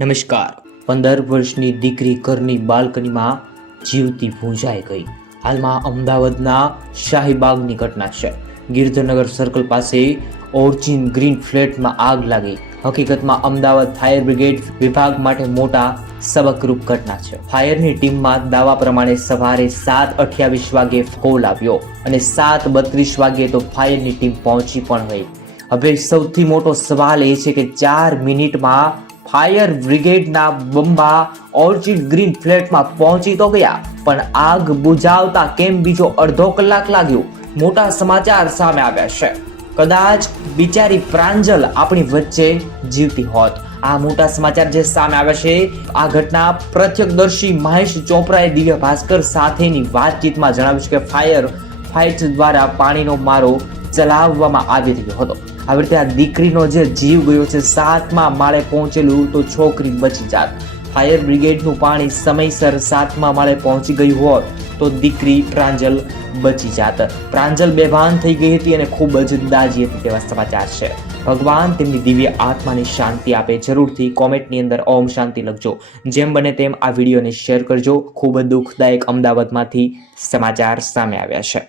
નમસ્કાર। 15 વર્ષની દીકરી ઘરની બાલ્કનીમાં જીવતી ભૂંજાઈ ગઈ। હાલમાં અમદાવાદના શાહીબાગની ઘટના છે। ગિરધરનગર સર્કલ પાસે ઓર્ચિન ગ્રીન ફ્લેટમાં આગ લાગી। હકીકતમાં અમદાવાદ ફાયર બ્રિગેડ વિભાગ માટે મોટા સબકરૂપ ઘટના છે। ફાયરની ટીમમાં દાવા પ્રમાણે સવારે 7:28 વાગે કોલ આવ્યો અને 7:32 વાગે તો ફાયરની ટીમ પહોંચી પણ ગઈ। હવે સૌથી મોટો સવાલ એ છે કે 4 મિનિટમાં ફાયર બ્રિગેડના બંબા ઓર્ચિડ ગ્રીન ફ્લેટમાં પહોંચી તો ગયા, પણ આગ બુઝાવતા કેમ બીજો અડધો કલાક લાગ્યો? મોટા સમાચાર સામે આવ્યા છે। કદાચ બિચારી પ્રાંજલ આપણી વચ્ચે જીવતી હોત। આ મોટા સમાચાર જે સામે આવ્યા છે, આ ઘટના પ્રત્યક્ષદર્શી મહેશ ચોપરાએ દિવ્ય ભાસ્કર સાથેની વાતચીતમાં જણાવ્યું છે કે ફાયર ફાઇટ દ્વારા પાણીનો મારો ચલાવવામાં આવી રહ્યો હતો। આવી રીતે આ દીકરીનો જે જીવ ગયો છે, 7મા માળે પહોંચેલું તો છોકરી બચી જાત। ફાયર બ્રિગેડનું પાણી સમયસર 7મા માળે પહોંચી ગયું હોત તો દીકરી પ્રાંજલ બચી જાત। પ્રાંજલ બેભાન થઈ ગઈ હતી અને ખૂબ જ દાઝી હતી તેવા સમાચાર છે। ભગવાન તેમની દિવ્ય આત્માને શાંતિ આપે। જરૂરથી કોમેન્ટની અંદર ઓમ શાંતિ લખજો। જેમ બને તેમ આ વિડીયોને શેર કરજો। ખૂબ જ દુઃખદાયક અમદાવાદમાંથી સમાચાર સામે આવ્યા છે।